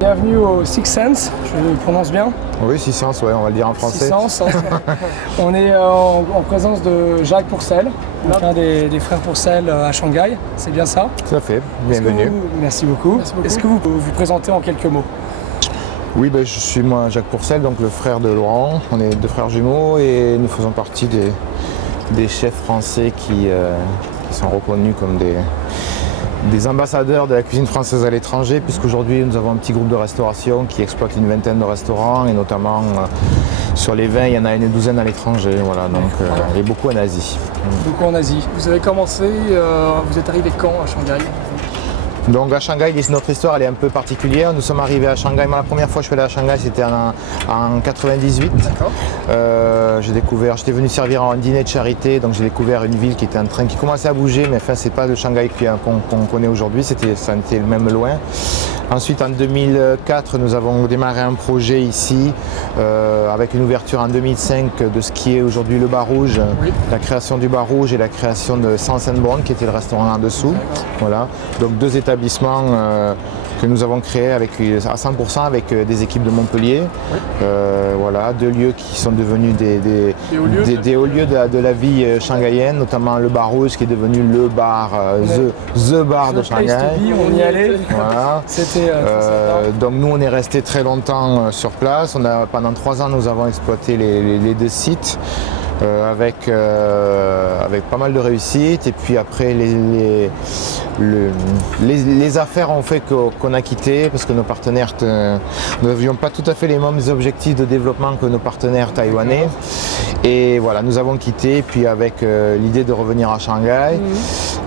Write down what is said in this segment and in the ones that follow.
Bienvenue au Six Sense, je le prononce bien. Oui, Six Sense, ouais, on va le dire en français. Six Sense. On est en présence de Jacques Pourcel, un des frères Pourcel à Shanghai, c'est bien ça? Tout à fait, bienvenue. Merci beaucoup. Est-ce que vous pouvez vous présenter en quelques mots? Oui, je suis moi Jacques Pourcel, donc le frère de Laurent. On est deux frères jumeaux et nous faisons partie des chefs français qui sont reconnus comme des ambassadeurs de la cuisine française à l'étranger, puisqu'aujourd'hui nous avons un petit groupe de restauration qui exploite une vingtaine de restaurants et notamment sur les 20 il y en a une douzaine à l'étranger, voilà, donc et beaucoup en Asie. Beaucoup en Asie. Vous avez commencé, vous êtes arrivé quand à Shanghai? Donc à Shanghai, notre histoire elle est un peu particulière. Nous sommes arrivés à Shanghai, moi la première fois que je suis allé à Shanghai c'était en 98. D'accord. J'étais venu servir en dîner de charité, donc j'ai découvert une ville qui était en train, qui commençait à bouger, mais enfin c'est pas le Shanghai qu'on connaît aujourd'hui, ça était même loin. Ensuite en 2004 nous avons démarré un projet ici avec une ouverture en 2005 de ce qui est aujourd'hui le Bar Rouge, oui. La création du Bar Rouge et la création de Sans Born qui était le restaurant en dessous. Voilà. Donc deux établissements que nous avons créés à 100% avec des équipes de Montpellier. Oui. Voilà, deux lieux qui sont devenus des hauts lieux de la vie shanghaïenne, notamment le Bar Rouge qui est devenu le bar, the bar de Shanghai. On y allait. Voilà. Donc nous on est resté très longtemps sur place. Pendant 3 ans nous avons exploité les deux sites. Avec pas mal de réussite et puis après les affaires ont fait qu'on a quitté parce que nos partenaires nous n'avions pas tout à fait les mêmes objectifs de développement que nos partenaires taïwanais et voilà nous avons quitté puis avec l'idée de revenir à Shanghai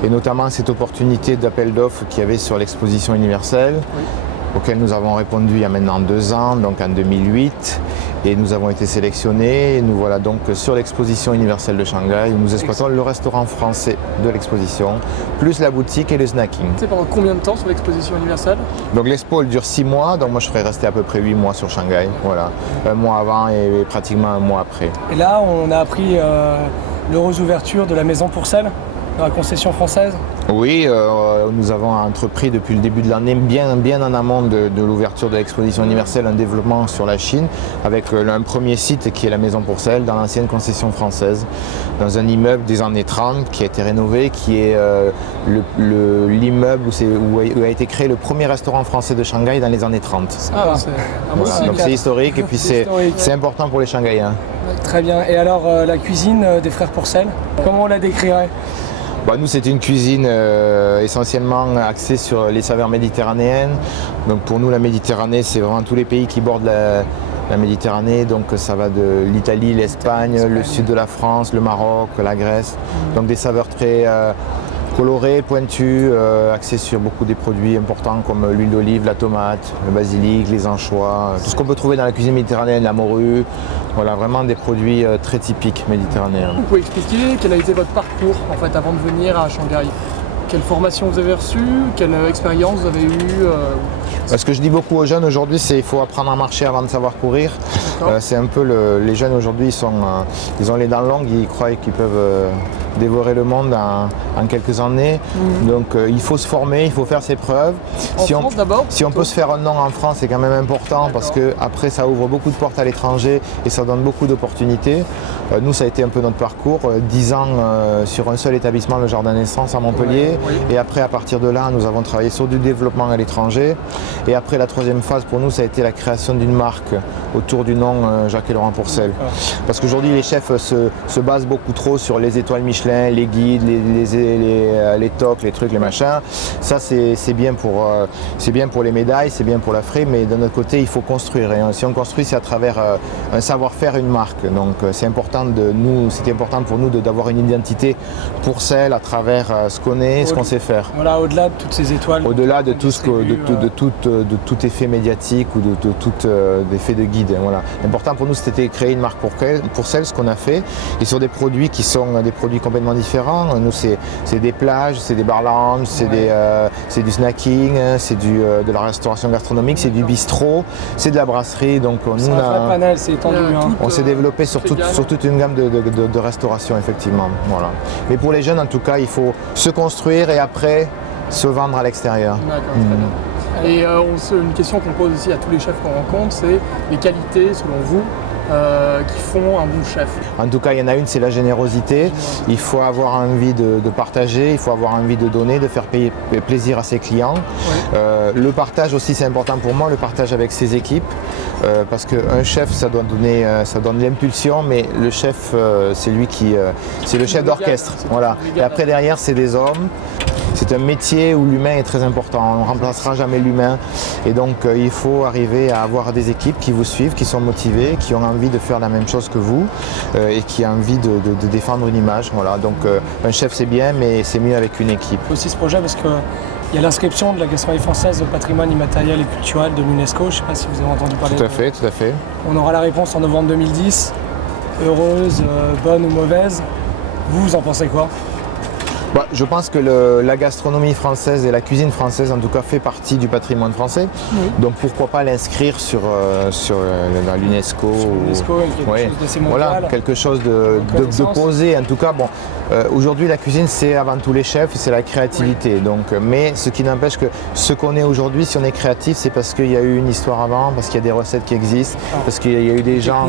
et notamment cette opportunité d'appel d'offres qu'il y avait sur l'exposition universelle auquel nous avons répondu il y a maintenant 2 ans, donc en 2008. Et nous avons été sélectionnés et nous voilà donc sur l'exposition universelle de Shanghai où nous exploitons le restaurant français de l'exposition, plus la boutique et le snacking. C'est pendant combien de temps sur l'exposition universelle? Donc l'expo elle dure 6 mois, donc moi je serais resté à peu près 8 mois sur Shanghai, voilà. 1 mois avant et pratiquement 1 mois après. Et là on a appris l'heureuse ouverture de la maison Pourcel, dans la concession française? Oui, nous avons entrepris depuis le début de l'année, bien en amont de l'ouverture de l'exposition universelle, un développement sur la Chine, avec un premier site qui est la maison Pourcel, dans l'ancienne concession française, dans un immeuble des années 30 qui a été rénové, qui est l'immeuble où a été créé le premier restaurant français de Shanghai dans les années 30. Ah, voilà, donc c'est historique et puis c'est important pour les Shanghaïens. Très bien. Et alors la cuisine des frères Pourcel, comment on la décrirait? Nous, c'est une cuisine essentiellement axée sur les saveurs méditerranéennes. Donc pour nous, la Méditerranée, c'est vraiment tous les pays qui bordent la Méditerranée. Donc ça va de l'Italie, l'Espagne, le sud de la France, le Maroc, la Grèce. Donc des saveurs très colorées, pointues, axées sur beaucoup des produits importants comme l'huile d'olive, la tomate, le basilic, les anchois, tout ce qu'on peut trouver dans la cuisine méditerranéenne, la morue. Voilà, vraiment des produits très typiques méditerranéens. Vous pouvez expliquer quel a été votre parcours en fait, avant de venir à Shanghai? Quelle formation vous avez reçue? Quelle expérience vous avez eue? Ce que je dis beaucoup aux jeunes aujourd'hui, c'est qu'il faut apprendre à marcher avant de savoir courir. C'est un peu les jeunes aujourd'hui, ils ont les dents longues, ils croient qu'ils peuvent dévorer le monde en quelques années. Donc il faut se former, il faut faire ses preuves. Si on peut se faire un nom en France, c'est quand même important parce que après ça ouvre beaucoup de portes à l'étranger et ça donne beaucoup d'opportunités. Nous, ça a été un peu notre parcours, 10 ans sur un seul établissement, le Jardin Naissance à Montpellier. Et après, à partir de là, nous avons travaillé sur du développement à l'étranger. Et après, la troisième phase pour nous, ça a été la création d'une marque autour du nom Jacques et Laurent Pourcel. Parce qu'aujourd'hui, les chefs se basent beaucoup trop sur les étoiles Michelin, les guides, les tocs, les trucs, les machins. Ça, c'est bien pour les médailles, c'est bien pour la frais, mais d'un autre côté, il faut construire. Et si on construit, c'est à travers un savoir-faire, une marque. Donc, c'était important pour nous d'avoir une identité Pourcel à travers ce qu'on est, ce qu'on sait faire. Voilà, au-delà de toutes ces étoiles. Au-delà de tout effet médiatique ou de tout effet de guide. Voilà. L'important pour nous, c'était créer une marque Pourcel, ce qu'on a fait, et sur des produits qui sont des produits complètement différents. Nous, c'est des plages, c'est des bar lounge, c'est du snacking, c'est de la restauration gastronomique, c'est du bistrot, c'est de la brasserie. Donc nous, un vrai panel, c'est étendu. On s'est développé sur toute une gamme de restauration, effectivement. Voilà. Mais pour les jeunes, en tout cas, il faut se construire et après se vendre à l'extérieur. D'accord, très bien. Et une question qu'on pose aussi à tous les chefs qu'on rencontre, c'est les qualités, selon vous, qui font un bon chef. En tout cas, il y en a une, c'est la générosité. Il faut avoir envie de partager, il faut avoir envie de donner, de faire payer plaisir à ses clients. Oui. Le partage aussi, c'est important pour moi, le partage avec ses équipes. Parce qu'un chef, ça donne l'impulsion, mais le chef, c'est lui qui, c'est le chef d'orchestre. Voilà. Et après, derrière, c'est des hommes. C'est un métier où l'humain est très important, on ne remplacera jamais l'humain et donc il faut arriver à avoir des équipes qui vous suivent, qui sont motivées, qui ont envie de faire la même chose que vous et qui ont envie de défendre une image. Voilà. Donc un chef c'est bien mais c'est mieux avec une équipe. Aussi ce projet parce qu'il y a l'inscription de la gastronomie française au patrimoine immatériel et culturel de l'UNESCO, je ne sais pas si vous avez entendu parler. Tout à fait, tout à fait. On aura la réponse en novembre 2010, heureuse, bonne ou mauvaise. Vous en pensez quoi? Je pense que la gastronomie française et la cuisine française en tout cas fait partie du patrimoine français. Oui. Donc pourquoi pas l'inscrire sur l'UNESCO. Quelque chose de posé. En tout cas, aujourd'hui la cuisine c'est avant tout les chefs et c'est la créativité. Oui. Donc, mais ce qui n'empêche que ce qu'on est aujourd'hui, si on est créatif, c'est parce qu'il y a eu une histoire avant, parce qu'il y a des recettes qui existent, parce qu'il y a eu des gens,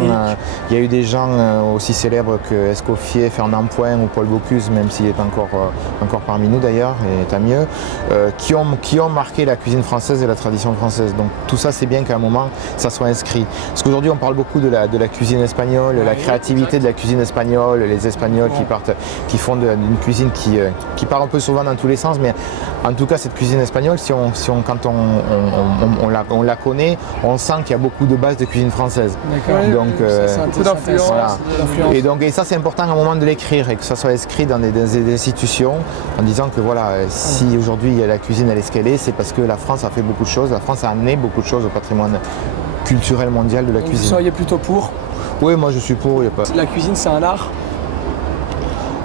aussi célèbres que Escoffier, Fernand Point ou Paul Bocuse, même s'il est encore parmi nous d'ailleurs, et tant mieux, qui ont marqué la cuisine française et la tradition française. Donc tout ça c'est bien qu'à un moment ça soit inscrit. Parce qu'aujourd'hui on parle beaucoup de la cuisine espagnole, la créativité de la cuisine espagnole, les Espagnols qui font d'une cuisine qui part un peu souvent dans tous les sens, mais en tout cas cette cuisine espagnole, quand on la connaît, on sent qu'il y a beaucoup de bases de cuisine française. Donc beaucoup d'influence. Voilà. Et ça c'est important à un moment de l'écrire et que ça soit inscrit dans des institutions en disant que voilà, si aujourd'hui la cuisine elle est ce qu'elle est, c'est parce que la France a fait beaucoup de choses, la France a amené beaucoup de choses au patrimoine culturel mondial de la cuisine. Vous seriez plutôt pour? Oui, moi je suis pour. La cuisine c'est un art?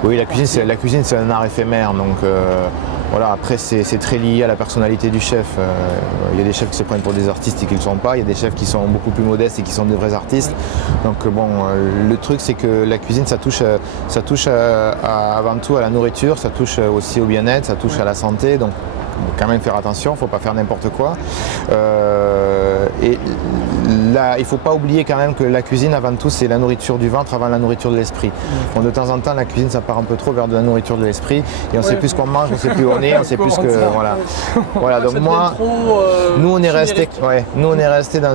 Oui, la cuisine c'est un art éphémère, donc voilà, après c'est très lié à la personnalité du chef. Il y a des chefs qui se prennent pour des artistes et qui ne le sont pas, il y a des chefs qui sont beaucoup plus modestes et qui sont des vrais artistes. Donc le truc c'est que la cuisine ça touche avant tout à la nourriture, ça touche aussi au bien-être, ça touche à la santé. Donc quand même faire attention, il ne faut pas faire n'importe quoi. Et là, il ne faut pas oublier quand même que la cuisine avant tout c'est la nourriture du ventre avant la nourriture de l'esprit. Bon, de temps en temps la cuisine ça part un peu trop vers de la nourriture de l'esprit et on ne sait plus ce qu'on mange, on ne sait plus où on est, on ne sait plus ce que... Voilà. Donc moi, nous on est resté dans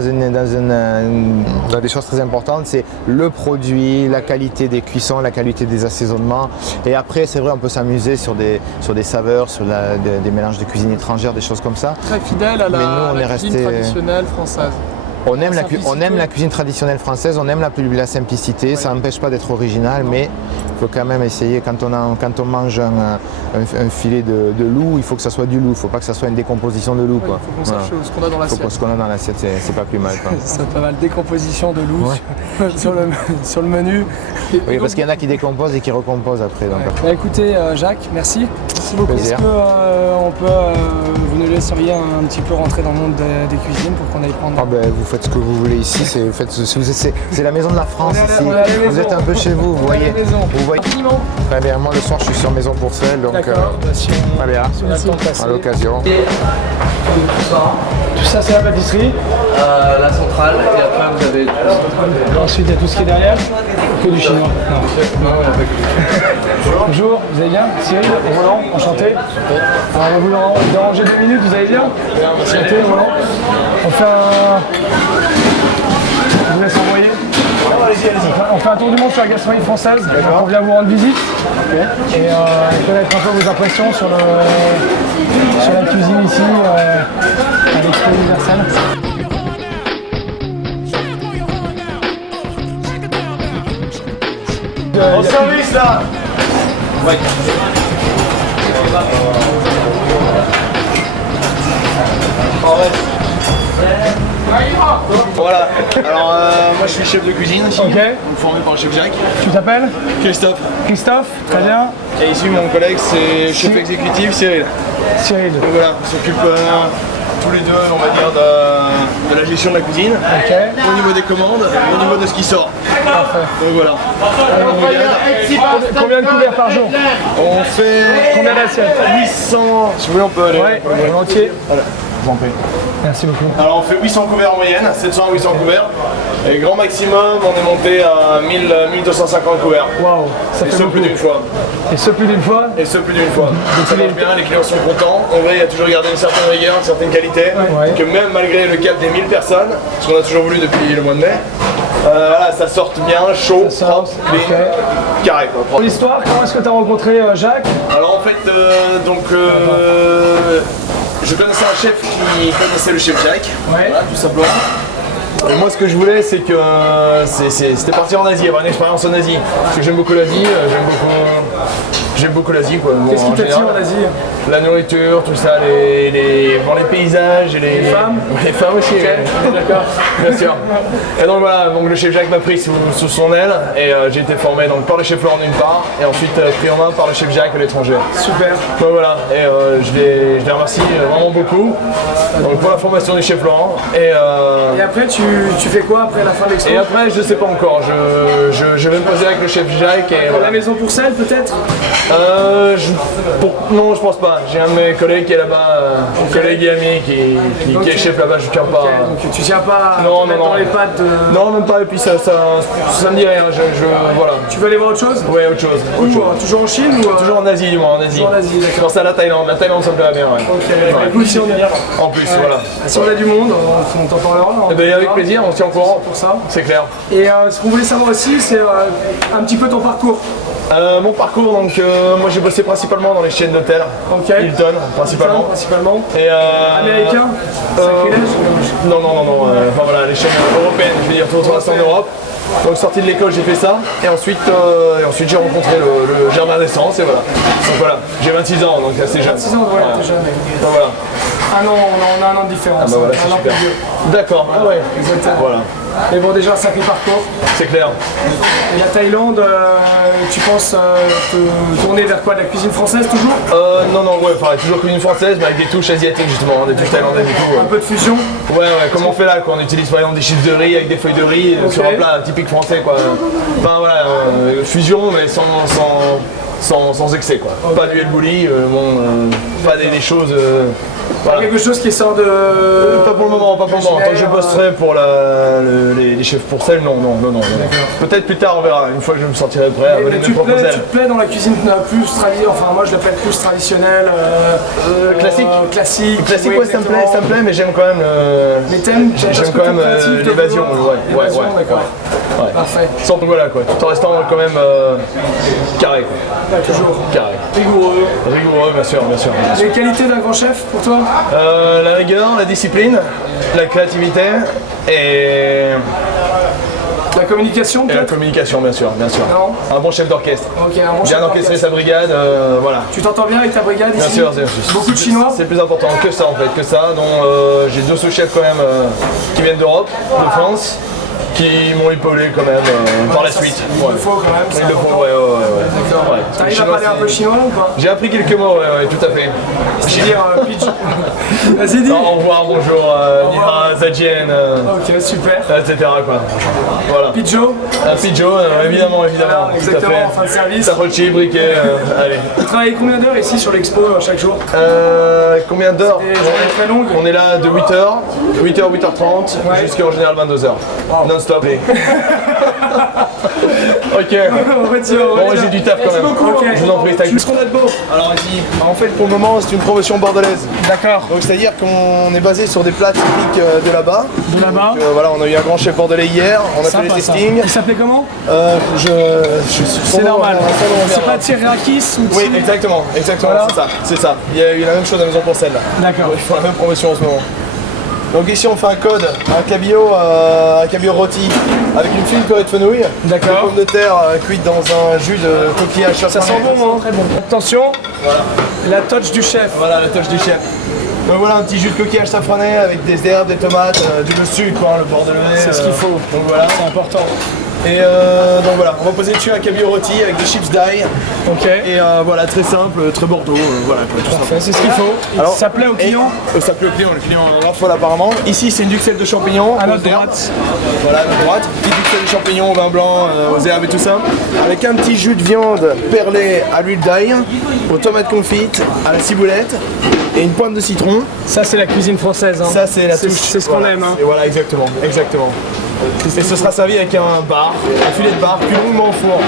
des choses très importantes, c'est le produit, la qualité des cuissons, la qualité des assaisonnements et après c'est vrai on peut s'amuser sur des saveurs, sur des mélanges de cuisine étrangère, des choses comme ça. Très fidèle à la cuisine traditionnelle française. On aime la cuisine traditionnelle française, on aime la simplicité, ouais. Ça n'empêche pas d'être original, mais il faut quand même essayer, quand on mange un filet de loup, il faut que ça soit du loup, il ne faut pas que ça soit une décomposition de loup. Il faut qu'on sache ce qu'on a dans l'assiette. Ce qu'on a dans l'assiette, c'est pas plus mal. C'est pas mal, décomposition de loup sur le menu. Oui, parce qu'il y en a qui décomposent et qui recomposent après. Donc. Ouais. Écoutez Jacques, merci. Merci beaucoup. Est-ce que vous nous laisseriez un petit peu rentrer dans le monde des cuisines pour qu'on aille prendre... Vous faites ce que vous voulez ici, c'est la maison de la France ici. Vous êtes un peu chez vous, vous voyez. Très bien, moi le soir je suis sur Maison Pourcel, donc très bien, à l'occasion. Tout ça c'est la pâtisserie, la centrale, et après vous avez... Ensuite il y a tout ce qui est derrière, que du chinois. Bonjour, vous allez bien? Cyril, Roland, enchanté. Alors on va vous déranger 2 minutes, vous allez bien? Enchanté, Roland. On fait Je vous laisse envoyer. On fait un tour du monde sur la gastronomie française. On vient vous rendre visite et connaître un peu vos impressions sur la cuisine ici à l'Expo Universelle. Au service là! Ouais. Voilà, alors moi je suis chef de cuisine ici, formé par le chef Jacques. Tu t'appelles? Christophe. Christophe, très bien. Et ici mon collègue c'est chef exécutif Cyril. Cyril. Donc voilà, on s'occupe tous les deux on va dire de la gestion de la cuisine, au niveau des commandes, au niveau de ce qui sort. Parfait. Donc voilà. Combien de couverts par jour? On fait... Combien d'assiettes? 800, si vous voulez on peut aller. Ouais, volontiers. Voilà. vous en prie. Merci beaucoup. Alors on fait 800 couverts en moyenne, 700 à 800 couverts. Et grand maximum, on est monté à 1250 couverts. Waouh, ça Et fait ce beaucoup. plus d'une fois. Et ce plus d'une fois? Et ce plus d'une fois. Ça marche bien, les clients sont contents. En vrai, il y a toujours gardé une certaine rigueur, une certaine qualité. Ouais. Que même malgré le cap des 1000 personnes, ce qu'on a toujours voulu depuis le mois de mai, voilà, ça sorte bien, chaud, Ça sort, propre, clean, ok. carré. Quoi, Pour propre. l'histoire, comment est-ce que tu as rencontré Jacques? Alors en fait, je connaissais un chef qui connaissait le chef Jacques, Ouais. voilà, tout simplement. Et moi ce que je voulais c'est que c'était partir en Asie, avoir une expérience en Asie. Parce que j'aime beaucoup l'Asie, j'aime beaucoup l'Asie quoi. Bon, Qu'est-ce qui t'attire général, en Asie? La nourriture, tout ça, les paysages et les femmes. Les femmes aussi, D'accord. bien sûr. Et donc voilà, donc le chef Jacques m'a pris sous son aile et j'ai été formé donc, par le chef Laurent d'une part et ensuite pris en main par le chef Jacques à l'étranger. Super. Donc voilà, et je les remercie vraiment beaucoup donc, pour la formation du chef Laurent. Et après, tu fais quoi après la fin de l'expo? Et après, je sais pas encore, je vais me poser avec le chef Jacques et La voilà. maison pour sel peut-être? Non, je pense pas. J'ai un de mes collègues qui est là-bas, collègue et ami qui est chef là-bas, je tiens pas. Donc tu tiens pas à Non, te mettre non, dans non. les pattes de... Non, même pas, et puis ça me dit rien, voilà. Tu veux aller voir autre chose? Ouais, autre chose. Autre chose. Toujours en Chine ou... Toujours en Asie, du moins, en Asie. Toujours en Asie, d'accord. Je pense à la Thaïlande ça me plairait bien, ouais. Ok, bah, écoute, si on est... En plus, voilà. Si on a du monde, on t'en parlera. Eh ben, avec plaisir, on se tient au courant. Pour ça. C'est clair. Et ce qu'on voulait savoir aussi, c'est un petit peu ton parcours. Mon parcours, donc moi j'ai bossé principalement dans les chaînes d'hôtels, Ok. Hilton principalement. Principalement. Et, Américain? Sacrilège? Non, enfin voilà, les chaînes européennes, je veux dire, tout le reste en Europe. Donc sorti de l'école, j'ai fait ça, et ensuite j'ai rencontré le Germain d'essence, et voilà. Donc voilà, j'ai 26 ans, donc assez jeune. 6 ans, ouais, t'es jeune. Donc voilà. Un an, on a un an de différence. Bah voilà, c'est un an super. plus vieux. D'accord, ah ouais. Exactement. Voilà, Mais bon, déjà, sacré parcours. c'est clair. Et la Thaïlande, tu penses te tourner vers quoi? De la cuisine française toujours? Non, ouais, enfin, toujours cuisine française, mais avec des touches asiatiques justement, des touches thaïlandaises et tout. Un peu de fusion? Ouais, comme on fait là, quoi. On utilise par exemple des chips de riz avec des feuilles de riz sur un plat typique français, quoi. Enfin voilà, fusion, mais sans excès, quoi. Pas du elbouli, pas des choses. Voilà. Quelque chose qui sort de... Pas pour le moment, Tant que je bosserai pour les chefs pour sel, non. Peut-être plus tard, on verra, une fois que je me sentirai prêt à Mais venir tu mes propres ailes. te plais dans la cuisine plus traditionnelle, enfin moi je l'appelle plus traditionnelle. Classique. Classique, Classique, oui, ouais, ça me plaît, mais j'aime quand même Mais t'aimes j'aime quand même l'évasion, ouais. D'accord. Ouais. Parfait. Sans voilà quoi, tout en restant quand même carré quoi. Toujours. Carré. Rigoureux, bien sûr. Les qualités d'un grand chef pour toi? La rigueur, la discipline, la créativité et La communication la peut-être? communication, bien sûr. Non. Un bon chef d'orchestre. Ok, un bon chef Bien orchestrer d'orchestre. sa brigade, voilà. Tu t'entends bien avec ta brigade Bien ici? sûr. Beaucoup de Chinois? C'est le plus important que ça en fait, dont j'ai 2 sous-chefs quand même qui viennent d'Europe, de France, qui m'ont épaulé quand même par la Ça, suite. Il le faut quand même, c'est Il le faut, important. ouais. D'accord. Ouais. T'arrives à Chinois, parler un peu chinois ou pas? J'ai appris quelques mots, ouais, tout à fait. C'est-à-dire pitch. Vas-y dis. Au revoir, bonjour, Nihara, Zaijian, Ok, super. etc. quoi. Voilà. Pidjo, Pidjo, évidemment. Voilà, tout exactement, à en fin de service. Sarochi, briquet, allez. vous travaillez combien d'heures ici sur l'expo chaque jour? Combien d'heures? Des journées très longues? On est là de 8h, 8h30 Ouais. jusqu'à en général 22h. Non-stop. Ok. On retire, on Bon, retire. j'ai du taf quand Merci même. beaucoup. Je vous en prie, c'est Qu'est-ce qu'on a de beau? Alors ici, en fait pour le moment c'est une promotion bordelaise. D'accord. Donc c'est-à-dire qu'on est basé sur des plats typiques de là-bas. De là-bas. Voilà, on a eu un grand chef bordelais hier, on a fait les Sympa, ça. testings. Il s'appelait comment? C'est normal. C'est pas Tsirakis ou Oui, exactement, Voilà. c'est ça. Il y a eu la même chose à la Maison pour celle là. D'accord. Ils font la même promotion en ce moment. Donc ici on fait un code, un cabillaud rôti avec une fine purée de fenouil, D'accord. des pommes de terre cuites dans un jus de coquillage. Ça sent bon, hein? Très bon. Attention, Voilà. la touch du chef. Voilà la touche du chef. Donc voilà un petit jus de coquillage safrané avec des herbes, des tomates, du sucre, quoi, le bordelais. C'est ce qu'il faut. Donc voilà. C'est important. Et donc voilà, on va poser dessus un cabillaud rôti avec des chips d'ail. Ok. Et voilà, très simple, très Bordeaux, voilà quoi, tout Parfait, simplement. c'est ce qu'il faut. Alors, Ça plaît au client. Ça plaît au client, le client en raffole apparemment. Ici c'est une duxelle de champignons. À notre aux herbes. droite. Voilà, à notre droite. Petite duxelle de champignons au vin blanc, aux herbes et tout ça. Avec un petit jus de viande perlé à l'huile d'ail, aux tomates confites, à la ciboulette et une pointe de citron. Ça, c'est la cuisine française. Hein. Ça c'est la touche. C'est ce qu'on Voilà. aime. Hein. Et voilà, exactement, exactement. Et ce sera servi avec un bar, un filet de bar, puis longuement au four.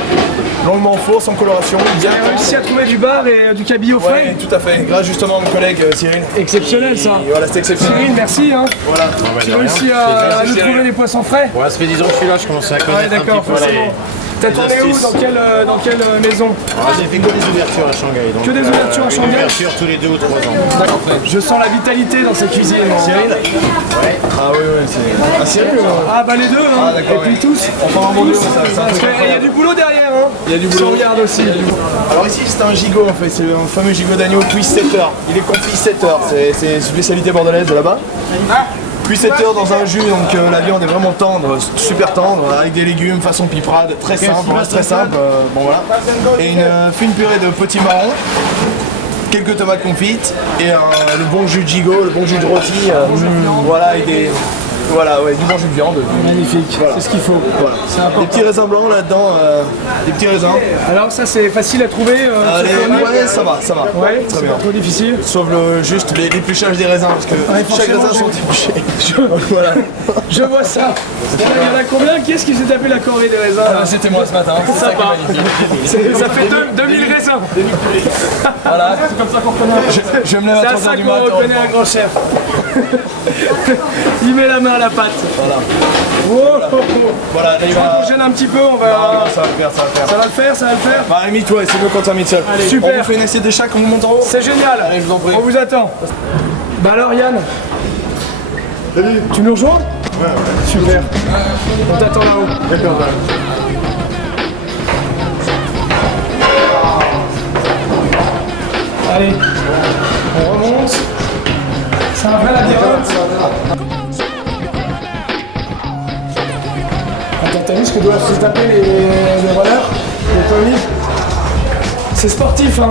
Longuement au four, sans coloration. Vous avez réussi à trouver du bar et du cabillaud frais. Ouais, tout à fait. Grâce justement à mon collègue Cyril. Exceptionnel ça. Et voilà, c'est exceptionnel. Cyril, merci. Hein. Voilà. Tu as réussi à nous trouver des poissons frais. Ouais, ça fait 10 ans que je suis là, je commence à connaître Ouais, d'accord, un petit peu forcément. T'as tourné où? astuces. Dans quelle maison? J'ai fait que des ouvertures à Shanghai. Donc, Que des ouvertures à Shanghai. Une ouverture tous les 2 ou 3 ans. Je sens la vitalité dans cette cuisine. Cyril. Ah oui, oui, c'est. Ah, Cyril Ah bah les deux, hein. Ah, d'accord, Et puis ouais. tous. On prend un bon duo, ça. Parce qu'il y a du boulot derrière, hein. Il y a du boulot. Si on regarde aussi. Alors ici c'est un gigot en fait, c'est le fameux gigot d'agneau cuit 7 heures. Il est confit 7 heures, c'est une spécialité bordelaise de là-bas. Cuit 7 heures dans un jus, donc la viande est vraiment tendre, super tendre, avec des légumes façon piperade, très simple, on reste très simple, bon voilà. Et une fine purée de petits marrons, quelques tomates confites et le bon jus de gigot, le bon jus de rôti, voilà, et des... Voilà, ouais, du bon jus de viande. Magnifique, c'est ce qu'il faut. Voilà. C'est important. Des petits raisins blancs là-dedans, des petits raisins. Alors ça c'est facile à trouver. Ouais, ça va, ça va. Ouais, très c'est bien. pas trop difficile. Sauf juste l'épluchage des raisins, parce que chaque forcément, raisin sont épluchés. Voilà. Je vois ça. Il y en a combien? Qui est-ce qui s'est tapé la corvée des raisins? C'était moi ce matin, c'est ça qui est magnifique. Ça fait 2000 raisins. Voilà, c'est comme ça qu'on reconnaît. Je me lève C'est à à 3h ça du qu'on matin. reconnaît un grand chef. Il met la main à la pâte. Voilà. Oh. Voilà, là il On va. gêne un petit peu, on va... Ça va le faire, ça va le faire. Ça va le faire, ça va le faire. Bah, limite, ouais, c'est mieux quand t'as mis seul. Allez, super. On vous fait une assiette de chaque, on vous monte en haut. C'est génial. Allez, je vous en prie. On vous attend. Bah alors Yann, tu nous rejoins? Ouais. Super. On t'attend là-haut. D'accord, Allez, on remonte. Ça va pas la dirote. Attends, t'as vu ce que doivent se taper les rollers, les ponies? C'est sportif, hein.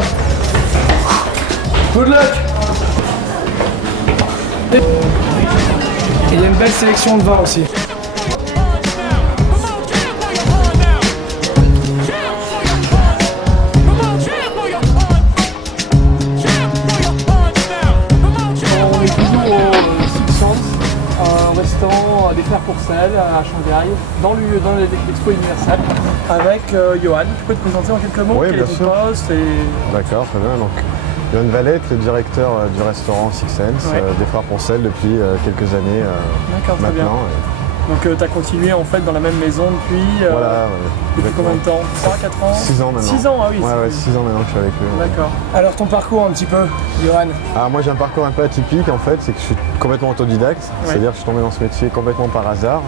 Good luck. Et il y a une belle sélection de vins aussi. On est toujours au Six Sense, un restaurant des Frères Pourcel à Shanghai, dans l'expo universelle, avec Johan. Tu peux te présenter en quelques mots? Oui, Quel est bien ton sûr. poste et... D'accord, très bien. Donc, Johan Valette, le directeur du restaurant Six Sense, Ouais. des Frères Pourcel depuis quelques années D'accord, très bien. maintenant. Donc tu as continué en fait dans la même maison depuis, Voilà, depuis combien de temps? 3, 4 ans? 6 ans maintenant. 6 ans, ah oui. Ouais, 6 ans maintenant que je suis avec eux. D'accord. Alors ton parcours un petit peu, Johan? Alors moi j'ai un parcours un peu atypique en fait, c'est que je suis complètement autodidacte, c'est-à-dire que je suis tombé dans ce métier complètement par hasard.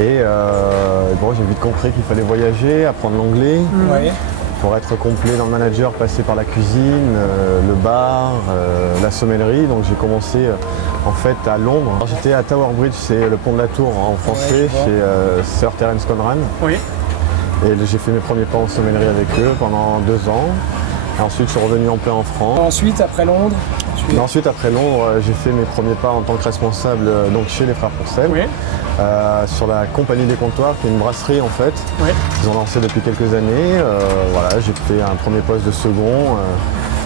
Et bon, j'ai vite compris qu'il fallait voyager, apprendre l'anglais. Oui. Pour être complet dans le manager, passer par la cuisine, le bar, la sommellerie. Donc j'ai commencé en fait à Londres. Alors, j'étais à Tower Bridge, c'est le pont de la Tour en français, chez Sir Terence Conran. Oui. Et j'ai fait mes premiers pas en sommellerie avec eux pendant 2 ans. Et ensuite je suis revenu en plein en France. Ensuite, après Londres, Et ensuite après Londres, j'ai fait mes premiers pas en tant que responsable donc chez les Frères Pourcel. oui. Sur la compagnie des comptoirs, qui est une brasserie en fait. Oui. Ils ont lancé depuis quelques années. Voilà, j'ai fait un premier poste de second.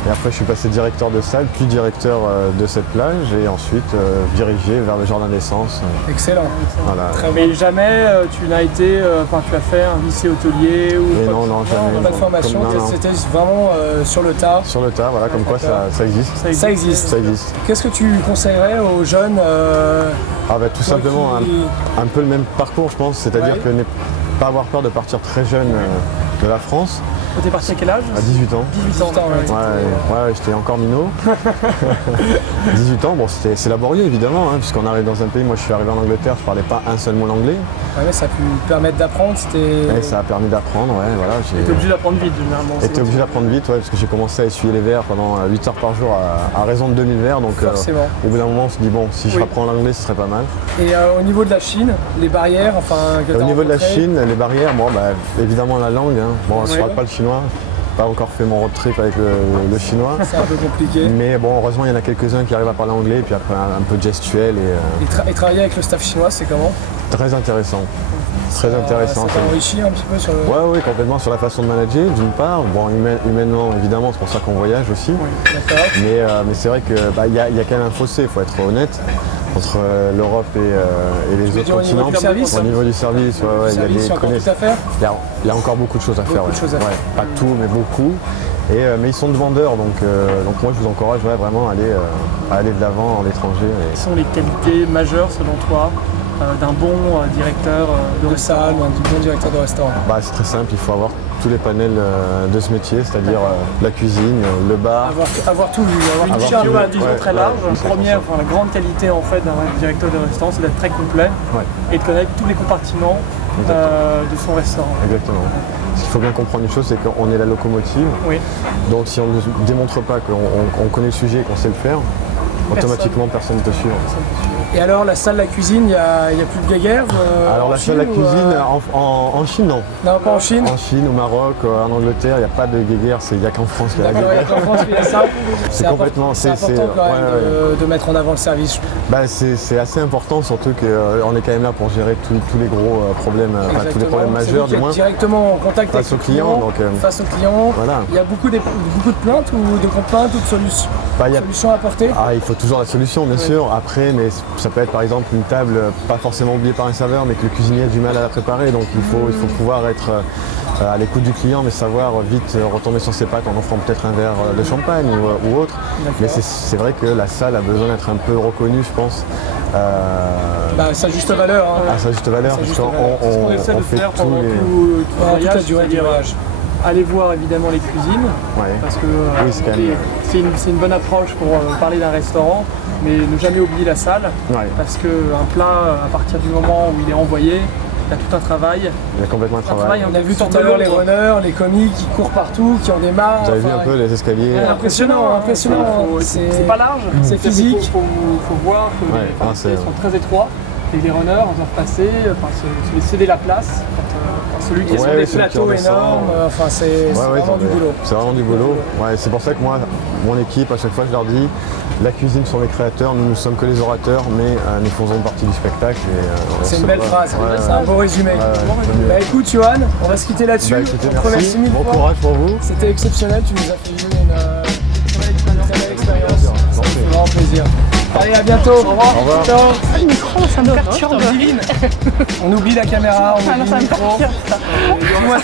Et après, je suis passé directeur de salle, puis directeur de cette plage. Et ensuite, dirigé vers le jardin d'essence. Excellent. Voilà. Mais jamais tu n'as été, enfin tu as fait un lycée hôtelier ou Et pas- non, jamais. pas de formation, Non, non. c'était vraiment sur le tas. Sur le tas, voilà, comme quoi ça existe. Ça existe. Ça existe. Qu'est-ce que tu conseillerais aux jeunes Ah bah, tout simplement qui- un peu le même parcours, je pense. C'est-à-dire Ouais. que ne pas avoir peur de partir très jeune de la France. T'es parti à quel âge? À 18 ans. 18 ans, Ouais, j'étais encore minot. 18 ans, bon, c'est laborieux évidemment, hein, puisqu'on arrive dans un pays, moi je suis arrivé en Angleterre, je parlais pas un seul mot l'anglais. Ouais, ça a pu permettre d'apprendre, Et ça a permis d'apprendre, ouais, voilà. T'es obligé d'apprendre vite, généralement. J'étais obligé d'apprendre vite, ouais, parce que j'ai commencé à essuyer les verres pendant 8 heures par jour à raison de 2000 verres, donc au bout d'un moment on se dit bon, si je apprends l'anglais ce serait pas mal. Et au niveau de la Chine, les barrières, enfin... Au niveau de la Chine, les barrières, bon, bah, évidemment la langue, hein. Bon, je ne parle pas le chinois. Pas encore fait mon road trip avec le chinois. C'est un peu compliqué. Mais bon, heureusement, il y en a quelques-uns qui arrivent à parler anglais, et puis après un peu de gestuel. Et travailler avec le staff chinois, c'est comment? Très intéressant. Très intéressant. Ça t'a enrichi un petit peu sur le... Oui, complètement sur la façon de manager, d'une part. Bon, humainement, évidemment, c'est pour ça qu'on voyage aussi. Oui, d'accord. Mais c'est vrai qu'il y a quand même un fossé, il faut être honnête, entre l'Europe et les autres continents. Au niveau du service, au niveau du service, il y a des connaissances à faire. Il y a encore beaucoup de choses à faire. Beaucoup de choses à faire. Pas tout, mais beaucoup. Mais ils sont de vendeurs, donc moi je vous encourage vraiment à aller de l'avant à l'étranger. Quelles sont les qualités majeures selon toi d'un bon directeur de salle ou un bon directeur de restaurant? C'est très simple, il faut avoir tous les panels de ce métier, c'est-à-dire la cuisine, le bar. Avoir tout vu, une vision très large. La grande qualité en fait d'un directeur de restaurant, c'est d'être très complet et de connaître tous les compartiments de son restaurant. Exactement. Ce qu'il faut bien comprendre une chose, c'est qu'on est la locomotive. Oui. Donc si on ne démontre pas qu'on connaît le sujet et qu'on sait le faire, automatiquement personne ne peut suivre. Et alors la salle, la cuisine, il n'y a plus de guéguerre Alors la salle, la cuisine, en Chine, non. Non, pas en Chine. En Chine, au Maroc, en Angleterre, il n'y a pas de guéguerre, il n'y a qu'en France qu'il y a la guéguerre. Il n'y a qu'en France qu'il y a ça. C'est complètement... C'est important quand même de mettre en avant le service. C'est assez important, surtout qu'on est quand même là pour gérer tous les gros problèmes, tous les problèmes majeurs du moins. Directement en contact avec le client, face au client. Voilà. Il y a beaucoup de plaintes ou de complaintes ou de solutions. Solutions à apporter. Il faut toujours la solution, bien sûr. Après, mais ça peut être par exemple une table pas forcément oubliée par un serveur, mais que le cuisinier a du mal à la préparer. Donc il faut pouvoir être à l'écoute du client, mais savoir vite retomber sur ses pattes en offrant peut-être un verre de champagne ou autre. Mais c'est vrai que la salle a besoin d'être un peu reconnue, je pense. Sa juste valeur. Sa juste valeur, parce qu'on essaie de faire pendant tout toute la durée du voyage. Aller voir évidemment les cuisines, parce que c'est une bonne approche pour parler d'un restaurant, mais ne jamais oublier la salle, parce qu'un plat, à partir du moment où il est envoyé, il y a tout un travail. Il y a complètement un travail. On a vu tout à l'heure les runners, les commis qui courent partout, qui ont des mains. Vous avez vu un peu les escaliers. Impressionnant. C'est pas large, c'est physique. Il faut voir que les escaliers sont très étroits. Et les runners doivent passer, se céder la place quand celui qui est sur des plateaux énormes. C'est vraiment du boulot. C'est vraiment du boulot. C'est pour ça que moi, mon équipe, à chaque fois, je leur dis, la cuisine sont les créateurs, nous ne sommes que les orateurs, mais nous faisons partie du spectacle. C'est une belle phrase, c'est un beau résumé. Écoute, Johan, on va se quitter là-dessus. On te remercie 1000 fois. Bon courage pour vous. C'était exceptionnel, tu nous as fait vivre une très belle expérience. Ça me fait vraiment plaisir. Allez, à bientôt. Au revoir. Au revoir. Le micro, ça me perturbe. On oublie la caméra, on oublie le micro. Dis-moi,